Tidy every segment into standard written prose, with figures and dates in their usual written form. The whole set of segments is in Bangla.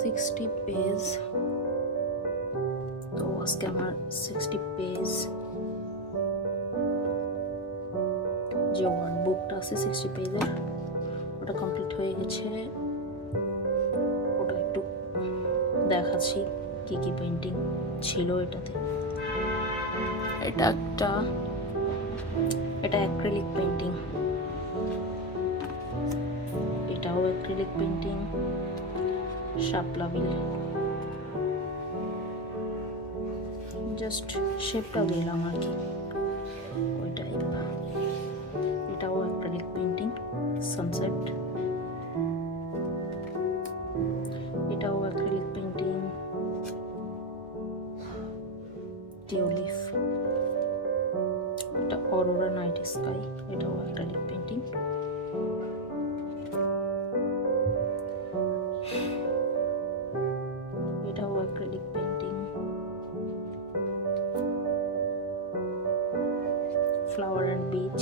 60 পেজ। তো আজকে আমার 60 পেজ যে ওয়ার্ড বুকটা আছে 60 পেজের, ওটা কমপ্লিট হয়ে গেছে। ওটা একটু দেখাচ্ছি কি কি পেন্টিং ছিল এটাতে। এটা অ্যাক্রিলিক পেন্টিং, এটাও অ্যাক্রিলিক পেন্টিং, শাপলা বিল, জাস্ট শেপটা দিলাম আর কি ওই টাইপ। এটাও অ্যাক্রিলিক পেন্টিং, সানসেট। এটাও অ্যাক্রিলিক পেন্টিং, টিউলিপ। এটা অরোরা নাইট স্কাই, এটাও অ্যাক্রিলিক পেন্টিং। এটাও acrylic painting, flower and beach.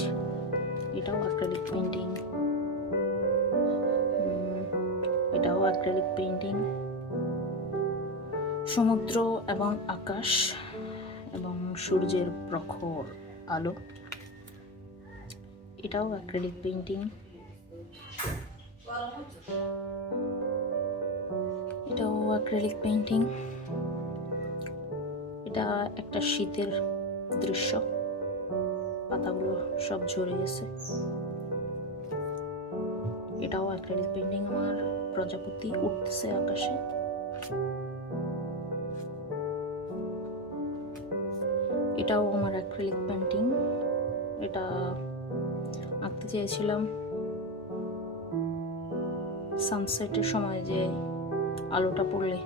এটাও অ্যাক্রিলিক পেন্টিং, এটাও অ্যাক্রিলিক পেন্টিং। সমুদ্র এবং আকাশ এবং সূর্যের প্রখর আলো, এটাও অ্যাক্রিলিক পেন্টিং। এটাও অ্যাক্রিলিক পেন্টিং। এটা একটা শীতের দৃশ্য, পাতাগুলো সব ঝরে গেছে। এটাও অ্যাক্রিলিক পেন্টিং, আমার প্রজাপতি উঠতেছে আকাশে। এটাও আমার অ্যাক্রিলিক পেন্টিং। এটা আঁকতে চেয়েছিলাম সানসেটের সময় যে আলোটা পড়লে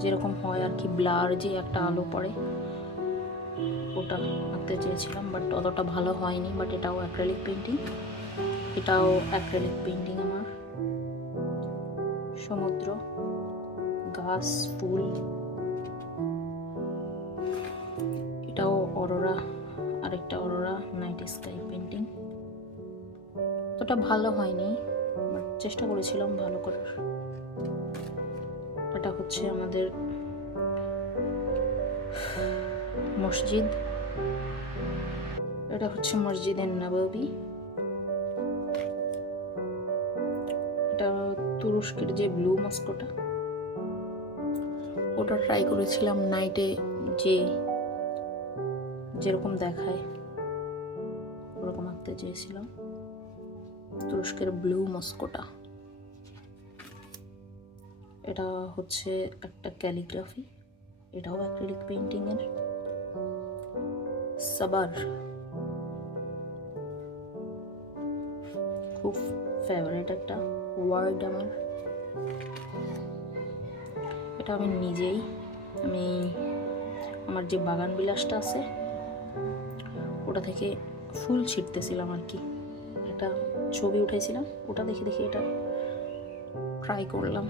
যেরকম হয় আর কি, ব্লার যে একটা আলো পড়ে, ওটা আঁকতে চেয়েছিলাম, বাট অতটা ভালো হয়নি। বাট এটাও অ্যাক্রিলিক পেন্টিং, এটাও অ্যাক্রিলিক পেন্টিং আমার। সমুদ্র, গাছ, ফুল। এটাও অরোরা, আরেকটা অরোরা নাইট স্কাই পেন্টিং। অতটা ভালো হয়নি, বাট চেষ্টা করেছিলাম ভালো করার। এটা হচ্ছে আমাদের মসজিদ, এটা হচ্ছে মসজিদে নববী। এটা তুরস্কের যে ব্লু মস্কোটা, ওটা ট্রাই করেছিলাম নাইটে, যে যেরকম দেখায় ওরকম আঁকতে চেয়েছিলাম, তুরস্কের ব্লু মস্কোটা। এটা হচ্ছে একটা ক্যালিগ্রাফি, এটাও অ্যাক্রিলিক পেন্টিং এর। সাবার, খুব ফেভারিট একটা ওয়ার্ড আমার। এটা আমি নিজেই, আমার যে বাগান বিলাসটা আছে ওটা থেকে ফুল ছিঁড়তেছিলাম আর কি, একটা ছবি উঠেছিলাম, ওটা দেখে দেখে এটা ট্রাই করলাম।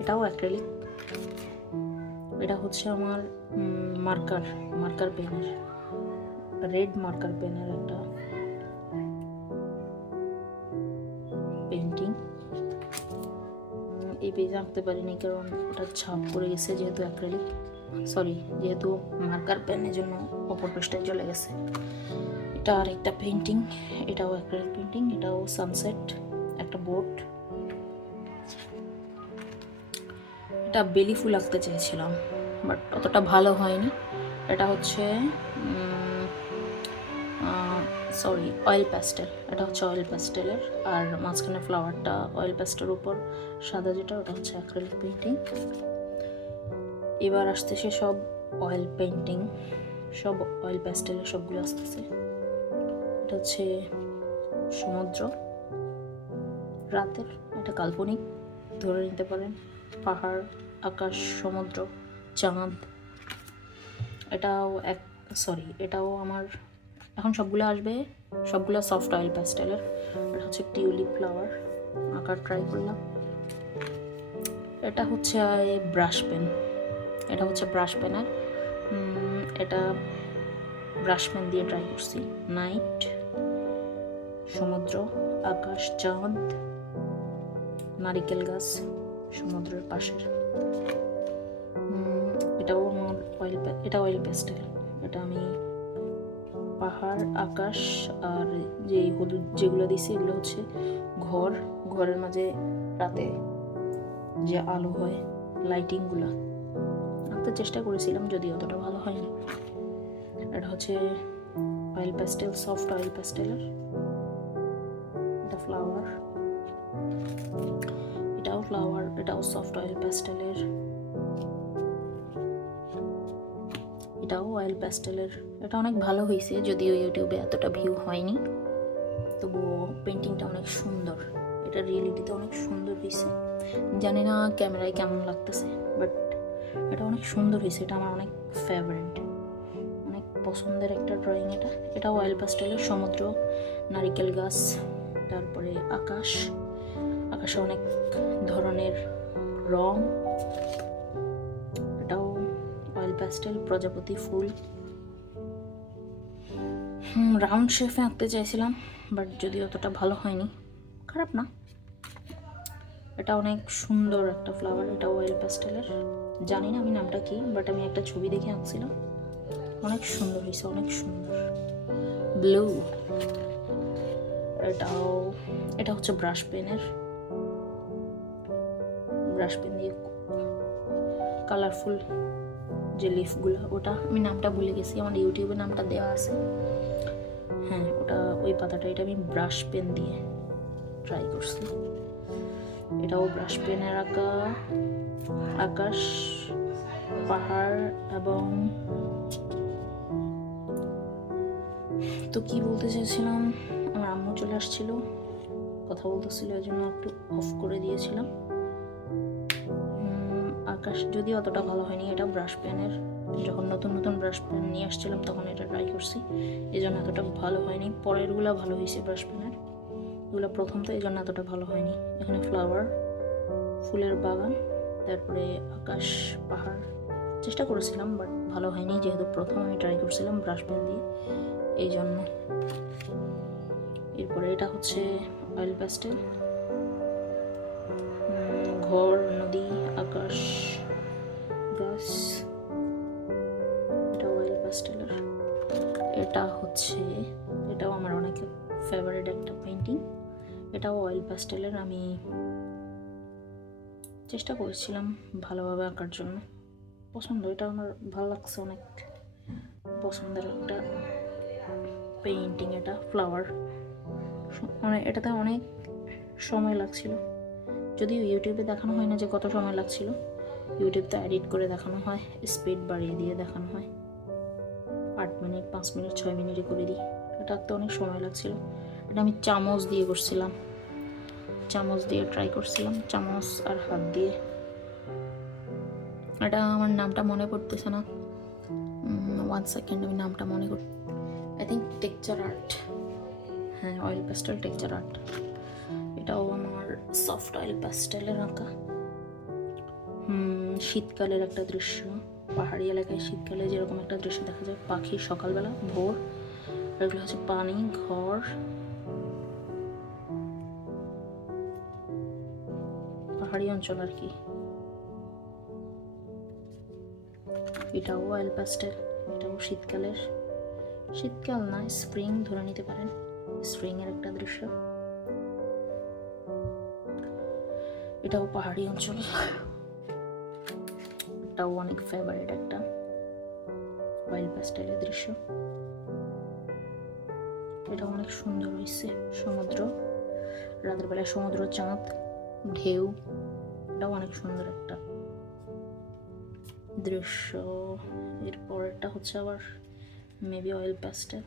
এটাও অ্যাক্রিলিক। এটা হচ্ছে আমার মার্কার পেনের, রেড মার্কার পেনের একটা পেন্টিং। এই পেজে আঁকতে পারিনি কারণ ওটা ছাপ পড়ে গেছে, যেহেতু অ্যাক্রিলিক, যেহেতু মার্কার পেনের জন্য অপর পেজটায় চলে গেছে। এটা আরেকটা পেন্টিং, এটাও অ্যাক্রিলিক পেন্টিং, এটাও সানসেট, একটা বোট। এটা বেলি ফুল আঁকতে চেয়েছিলাম, বাট অতটা ভালো হয়নি। এটা হচ্ছে অয়েল প্যাস্টেল, এটা হচ্ছে অয়েল প্যাস্টেলের, আর মাঝখানে ফ্লাওয়ারটা অয়েল প্যাস্টেলের উপর সাদা যেটা, ওটা হচ্ছে অ্যাক্রিলিক পেন্টিং। এবার আসতেছে সব অয়েল পেন্টিং, সব অয়েল প্যাস্টেলের সবগুলো আসতেছে। এটা হচ্ছে সমুদ্র রাতের, এটা কাল্পনিক ধরে নিতে পারেন, পাহাড়, আকাশ, সমুদ্র, চাঁদ। এটাও আমার, এখন সবগুলো আসবে, সবগুলো সফট অয়েল প্যাস্টেলের। এটা হচ্ছে টিউলিপ ফ্লাওয়ার আঁকার ট্রাই করলাম। এটা হচ্ছে ব্রাশ পেন, এটা হচ্ছে ব্রাশ পেনের, এটা ব্রাশ পেন দিয়ে ট্রাই করছি। নাইট, সমুদ্র, আকাশ, চাঁদ, নারিকেল গাছ সমুদ্রের পাশের। এটাও আমার এটা অয়েল প্যাস্টেল। এটা আমি পাহাড়, আকাশ আর যে হলুদ যেগুলো দিছি এগুলো হচ্ছে ঘরের মাঝে রাতে যে আলো হয়, লাইটিংগুলো আঁকতে চেষ্টা করেছিলাম, যদি অতটা ভালো হয়নি। এটা হচ্ছে অয়েল প্যাস্টেল, সফট অয়েল প্যাস্টেলের। এটা ফ্লাওয়ার, এটাও ফ্লাওয়ার, এটাও সফট অয়েল প্যাস্টেলের। এটাও অয়েল প্যাস্টেলের। এটা অনেক ভালো হয়েছে, যদিও ইউটিউবে এতটা ভিউ হয়নি, তবুও পেন্টিংটা অনেক সুন্দর। এটা রিয়েলিটিতে অনেক সুন্দর হয়েছে। জানি না ক্যামেরায় কেমন লাগতেছে, বাট এটা অনেক সুন্দর হয়েছে। এটা আমার অনেক ফেভারিট, অনেক পছন্দের একটা ড্রয়িং। এটাও অয়েল প্যাস্টেলের। সমুদ্র, নারিকেল গাছ, তারপরে আকাশে অনেক ধরনের রং। এটাও অয়েল প্যাস্টেল, প্রজাপতি ফুল। রাউন্ড শেপে আঁকতে চাইছিলাম, বাট যদি অতটা ভালো হয়নি, খারাপ না। এটা অনেক সুন্দর একটা ফ্লাওয়ার। এটা অয়েল প্যাস্টেলের। জানি না আমি নামটা কি, বাট আমি একটা ছবি দেখে আঁকছিলাম। অনেক সুন্দর হয়েছে, অনেক সুন্দর। ব্লু। এটা হচ্ছে ব্রাশ পেন দিয়ে কালারফুল যে লিফগুলো, ওটা আমি নামটা ভুলে গেছি, আমার ইউটিউবে নামটা দেওয়া আছে। হ্যাঁ, ওটা ওই পাতাটা। এটা আমি ব্রাশ পেন দিয়ে ট্রাই করছি। এটাও ব্রাশ পেনের আঁকা। আকাশ, পাহাড় এবং তো কি বলতে চাইছিলাম, আমার আম্মু চলে আসছিল, কথা বলতেছিল, এই জন্য একটু অফ করে দিয়েছিলাম। আকাশ যদি অতটা ভালো হয়নি। এটা ব্রাশ পেনের, যখন নতুন ব্রাশ পেন নিয়ে আসছিলাম তখন এটা ট্রাই করছি, এই জন্য এতটা ভালো হয়নি। পরেরগুলো ভালো হয়েছে ব্রাশ পেনের, এগুলো প্রথম, তো এই জন্য এতটা ভালো হয়নি। এখানে ফ্লাওয়ার, ফুলের বাগান, তারপরে আকাশ, পাহাড় চেষ্টা করেছিলাম, বাট ভালো হয়নি, যেহেতু প্রথম আমি ট্রাই করছিলাম ব্রাশ পেন দিয়ে, এই জন্য। এরপরে এটা হচ্ছে অয়েল প্যাস্টেল। ঘর, নদী, আকাশ, গাছ। এটা অয়েল প্যাস্টেলের। এটাও আমার অনেক ফেভারিট একটা পেন্টিং। এটাও অয়েল প্যাস্টেলের। আমি চেষ্টা করেছিলাম ভালোভাবে আঁকার জন্য। পছন্দ, এটা আমার ভালো লাগছে, অনেক পছন্দের একটা পেইন্টিং। এটা ফ্লাওয়ার, এটাতে অনেক সময় লাগছিল, যদিও ইউটিউবে দেখানো হয় না যে কত সময় লাগছিল। ইউটিউবতে এডিট করে দেখানো হয়, স্পিড বাড়িয়ে দিয়ে দেখানো হয়, 8 মিনিট, 5 মিনিট, 6 মিনিটে করে দিই। এটা তো অনেক সময় লাগছিল। এটা আমি চামচ দিয়ে করছিলাম, চামচ দিয়ে ট্রাই করছিলাম, চামচ আর হাত দিয়ে। এটা আমার নামটা মনে পড়তেছে না, 1 সেকেন্ড, আমি নামটা মনে করি। I think texture art. হ্যাঁ, অয়েল প্যাস্টেল, টেক্সচার আর্ট। এটাও আমার সফট অয়েল প্যাস্টেলের আঁকা। শীতকালের একটা দৃশ্য, পাহাড়ি এলাকায় শীতকালে যেরকম একটা দৃশ্য দেখা যায়, পাখি সকালবেলা, ভোর, এগুলো হচ্ছে পানি, ঘর, পাহাড়ি অঞ্চল আর কি। এটাও অয়েল প্যাস্টেল। এটাও শীতকাল না, স্প্রিং ধরে নিতে পারেন, স্প্রিং এর একটা দৃশ্য। এটাও পাহাড়ি অঞ্চল। এটাও অনেক ফেভারিট একটা অয়েল প্যাস্টেলের দৃশ্য। এটা অনেক সুন্দর হয়েছে। সমুদ্র, রাতের বেলায় সমুদ্র, চাঁদ, ঢেউ, এটাও অনেক সুন্দর একটা দৃশ্য। এরপরটা হচ্ছে আবার maybe oil pastel.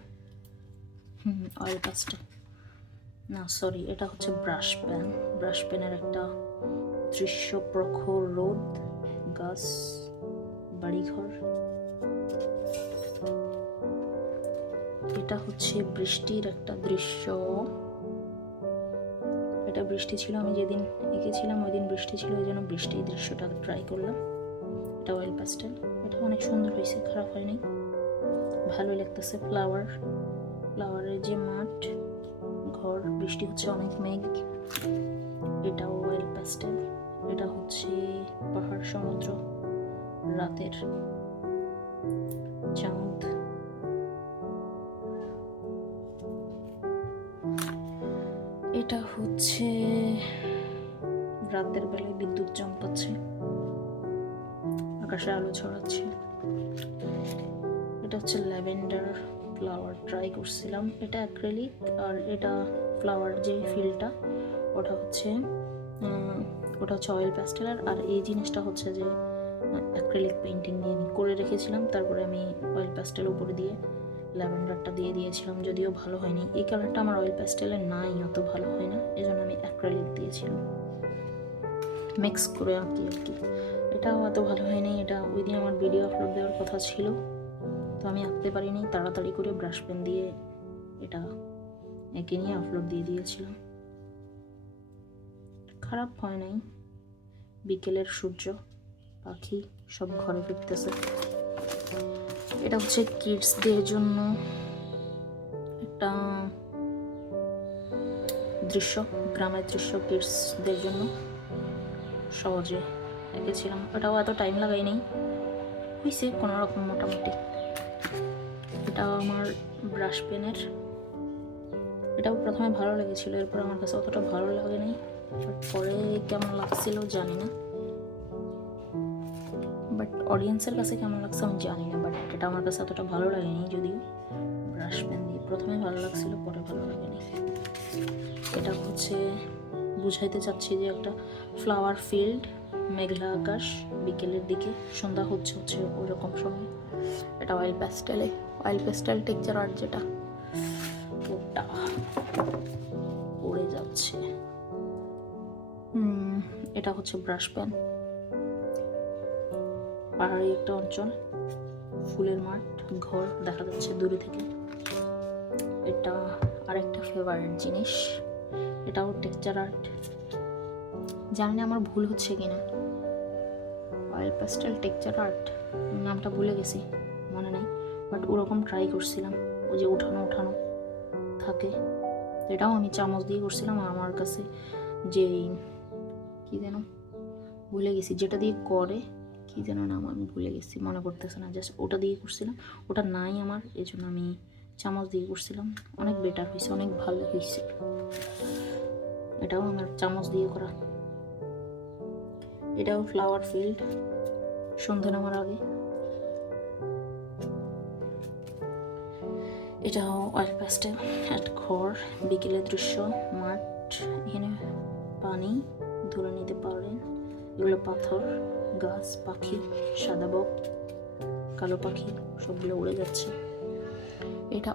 Oil pastel না, সরি, এটা হচ্ছে ব্রাশ পেনের একটা দৃশ্য, প্রখর রোদ, গাছ, বাড়িঘর। এটা হচ্ছে বৃষ্টির একটা দৃশ্য। এটা বৃষ্টি ছিল, আমি যেদিন এঁকেছিলাম ওই দিন বৃষ্টি ছিল, ওই জন্য বৃষ্টির দৃশ্যটা ট্রাই করলাম। এটা অয়েল প্যাস্টেল। এটা অনেক সুন্দর হয়েছে, খারাপ হয়নি, ভালোই লাগতেছে। ফ্লাওয়ারের যে মাঠ, ঘর, বৃষ্টি হচ্ছে, অনেক মেঘ। এটাও অয়েল প্যাস্টেল। এটা হচ্ছে পাহাড়, সমুদ্র, রাতের চাঁদ। এটা হচ্ছে রাতের বেলায় বিদ্যুৎ চমকাচ্ছে, আকাশে আলো ছড়াচ্ছে। এটা হচ্ছে ল্যাভেন্ডার ফ্লাওয়ার, ট্রাই করছিলাম। এটা অ্যাক্রিলিক, আর এটা ফ্লাওয়ার যে ফিলটা ওটা হচ্ছে অয়েল প্যাস্টেল। আর এই জিনিসটা হচ্ছে যে অ্যাক্রিলিক পেন্টিং দিয়ে আমি করে রেখেছিলাম, তারপরে আমি অয়েল প্যাস্টেল উপরে দিয়ে ল্যাভেন্ডারটা দিয়ে দিয়েছিলাম, যদিও ভালো হয়নি। এই কালারটা আমার অয়েল প্যাস্টেলের নাই, অত ভালো হয় না, এই জন্য আমি অ্যাক্রিলিক দিয়েছিলাম, মিক্স করে আঁকি আর কি। এটাও অত ভালো হয়নি। এটা ওই দিন আমার ভিডিও আপলোড দেওয়ার কথা ছিল, তো আমি আঁকতে পারিনি, তাড়াতাড়ি করে ব্রাশ পেন দিয়ে এটা এঁকে নিয়ে আপলোড দিয়ে দিয়েছিলাম। খারাপ হয় নাই। বিকেলের সূর্য, পাখি সব ঘরে ফিরতেছে। এটা হচ্ছে কিডসদের জন্য একটা দৃশ্য, গ্রামের দৃশ্য, কিডসদের জন্য সহজে এঁকেছিলাম। এটাও এত টাইম লাগাইনি, হয়েছে কোনো রকম মোটামুটি। এটাও আমার ব্রাশ পেনের। এটাও প্রথমে ভালো লেগেছিল, এরপর আমার কাছে অতটা ভালো লাগেনি, পরে কেমন লাগছিল জানি না, বাট অডিয়েন্সের কাছে কেমন লাগছে আমি জানি না। বাট এটা আমার কাছে অতটা ভালো লাগেনি, যদিও ব্রাশ পেন দিয়ে প্রথমে ভালো লাগছিল, পরে ভালো লাগেনি। এটা হচ্ছে বুঝাইতে চাচ্ছি যে একটা ফ্লাওয়ার ফিল্ড, মেঘলা আকাশ, বিকেলের দিকে, সন্ধ্যা হচ্ছে ওই রকম সময়। এটা অয়েল প্যাস্টেল টেক্সচার আর্ট, যেটা ওটা পড়ে যাচ্ছে। এটা হচ্ছে ব্রাশ পেন। পাহাড়ি একটা অঞ্চল, ফুলের মাঠ, ঘর দেখা যাচ্ছে দূরে থেকে। এটা আরেকটা ফেভারিট জিনিস, এটাও টেক্সচার আর্ট। জানি না আমার ভুল হচ্ছে কিনা, অয়েল প্যাস্টেল টেক্সচার আর্ট নামটা ভুলে গেছি, মনে নেই, বাট ওরকম ট্রাই করছিলাম। ওই যে উঠানো থাকে, এটাও আমি চামচ দিয়ে করছিলাম। আমার কাছে যে কি যেন ভুলে গেছি, যেটা দিয়ে করে কি যেন নাম আমি ভুলে গেছি, মনে করতেছে না, জাস্ট ওটা দিয়ে করছিলাম, ওটা নাই আমার, এই জন্য আমি চামচ দিয়ে করছিলাম। অনেক বেটার হয়েছে, অনেক ভালো হয়েছে। এটাও আমার চামচ দিয়ে করা। এটাও ফ্লাওয়ার ফিল্ড, সন্ধ্যে নামার আগে। এটাও অয়েল প্যাস্টেল, একটা ঘর, বিকেলের দৃশ্য, মাঠ, এখানে পানি ধরে নিতে পারেন, এগুলো পাথর, গাছ, পাখি, সাদা বক, কালো পাখি সবগুলো উড়ে যাচ্ছে। এটা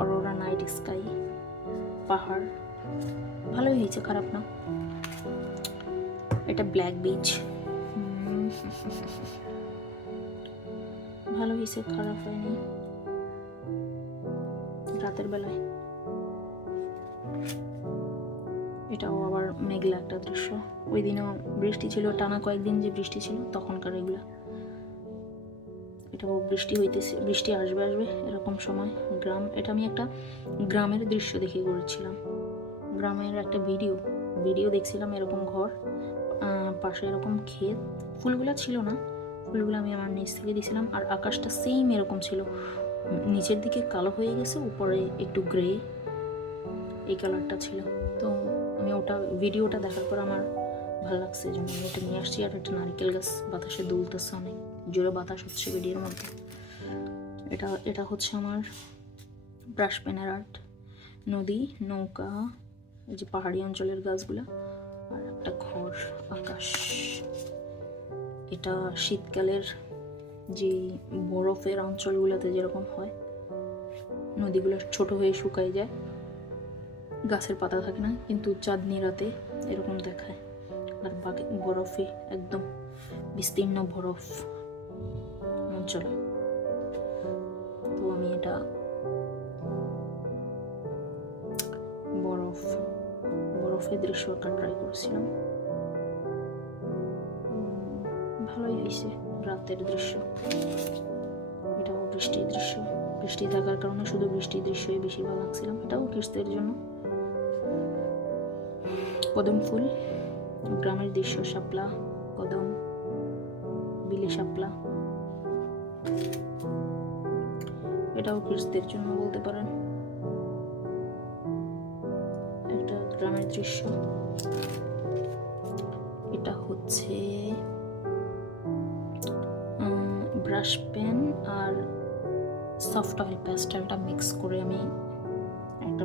অরোরা নাইট স্কাই, পাহাড়, ভালোই হয়েছে, খারাপ না। এটা ব্ল্যাক বিচ, ভালো হয়েছে, খারাপ হয়নি। রাতের বেলায় এটাও আবার মেঘলা একটা দৃশ্য, ওই দিনও বৃষ্টি ছিল, টানা কয়েকদিন যে বৃষ্টি ছিল তখনকার এগুলা। এটাও বৃষ্টি আসবে এরকম সময়। গ্রাম, এটা আমি একটা গ্রামের দৃশ্য দেখে করেছিলাম, গ্রামের একটা ভিডিও দেখছিলাম, এরকম ঘর, পাশে এরকম ক্ষেত, ফুলগুলা ছিল না, ফুলগুলো আমি আমার নিচ থেকে দিয়েছিলাম। আর আকাশটা সেম এরকম ছিল, নিচের দিকে কালো হয়ে গেছে, উপরে একটু গ্রে, এই কালারটা ছিল। তো আমি ভিডিওটা দেখার পর আমার ভালো লাগছে, এই জন্য আমি এটা নিয়ে আসছি। আর একটা নারকেল গাছ বাতাসে দুলতেছে, অনেক জোরে বাতাস হচ্ছে ভিডিওর মধ্যে। এটা হচ্ছে আমার ব্রাশ পেনের আর্ট, নদী, নৌকা, এই যে পাহাড়ি অঞ্চলের গাছগুলা, আর একটা ঘর, আকাশ। এটা শীতকালের যে বরফের অঞ্চলগুলোতে যেরকম হয়, নদীগুলো ছোট হয়ে শুকায় যায়, গাছের পাতা থাকে না, কিন্তু চাঁদনি রাতে এরকম দেখায়। আর বাকি বরফে একদম বিস্তীর্ণ বরফ অঞ্চল। তো আমি এটা বরফের দৃশ্য একটা ট্রাই করেছিলাম, ভালোই হয়েছে। রাতের দৃশ্য, এটাও বৃষ্টির দৃশ্য, বৃষ্টি থাকার কারণে শুধু বৃষ্টির দৃশ্যই বেশিরভাগ আঁকছিলাম। এটাও কিডসদের জন্য। কদম ফুল, গ্রামের দৃশ্য, শাপলা, কদম, বিলে শাপলা, এটাও কিডসদের জন্য বলতে পারেন। একটা গ্রামের দৃশ্য। এটা হচ্ছে ব্রাশ পেন আর সফট অয়েল প্যাস্টেলটা মিক্স করে আমি একটা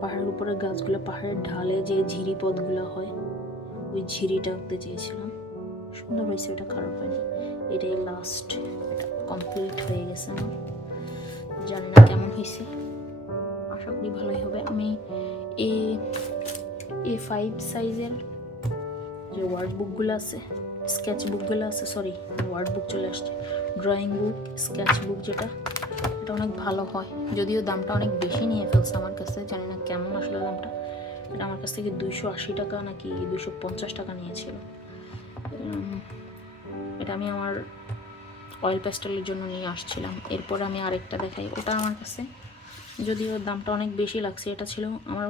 পাহাড়ের উপরে গাছগুলো, পাহাড়ের ঢালে যে ঝিরি পথগুলো হয় ওই ঝিরিটা আঁকতে চেয়েছিলাম। সুন্দর হয়েছে, ওটা খারাপ হয়নি। এটাই লাস্ট, এটা কমপ্লিট হয়ে গেছে আমার। জানি না কেমন হয়েছে, আশা করি ভালোই হবে। আমি A5 সাইজের যে ওয়ার্ড বুকগুলো আছে, স্কেচ বুকগুলো আছে, সরি ওয়ার্ড বুক চলে আসছে, ড্রয়িং বুক, স্কেচ বুক, যেটা এটা অনেক ভালো হয়। যদিও দামটা অনেক বেশি নিয়ে ফেলছে আমার কাছে, জানি না কেমন আসলে দামটা। এটা আমার কাছ থেকে 280 টাকা নাকি 250 টাকা নিয়েছিল। এটা আমি আমার অয়েল প্যাস্টেলের জন্য নিয়ে আসছিলাম। এরপর আমি আরেকটা দেখাই, ওটা আমার কাছে যদিও দামটা অনেক বেশি লাগছে। এটা ছিল আমার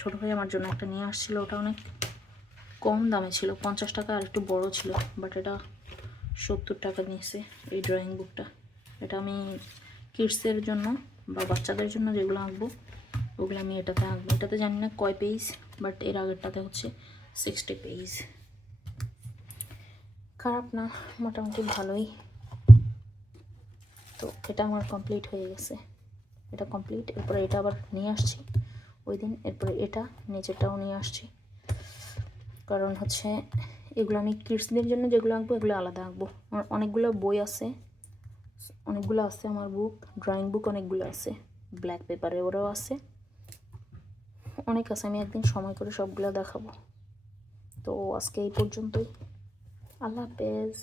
ছোটো ভাই আমার জন্য একটা নিয়ে আসছিল, ওটা অনেক কম দামে ছিল, 50 টাকা, আর একটু বড়ো ছিল, বাট এটা 70 টাকা নিয়েছে এই ড্রয়িং বুকটা। এটা আমি কিডসের জন্য বা বাচ্চাদের জন্য যেগুলো আঁকবো ওগুলো আমি এটাতে আঁকবো। এটাতে জানি না কয় পেজ, বাট এর আগেরটাতে হচ্ছে 60 পেজ। খারাপ না, মোটামুটি ভালোই। তো এটা আমার কমপ্লিট হয়ে গেছে, এটা কমপ্লিট। এরপরে এটা আবার নিয়ে আসছি ওই দিন, এরপরে এটা নিচেরটাও নিয়ে আসছি, কারণ হচ্ছে এগুলো আমি কিডসদের জন্য যেগুলো আঁকবো এগুলো আলাদা আঁকবো। আমার অনেকগুলো বই আছে, অনেকগুলো আছে আমার বুক, ড্রয়িং বুক অনেকগুলো আছে, ব্ল্যাক পেপারে ওরাও আছে, অনেক আছে। আমি একদিন সময় করে সবগুলো দেখাবো। তো আজকে এই পর্যন্তই, আল্লাহ হাফেজ।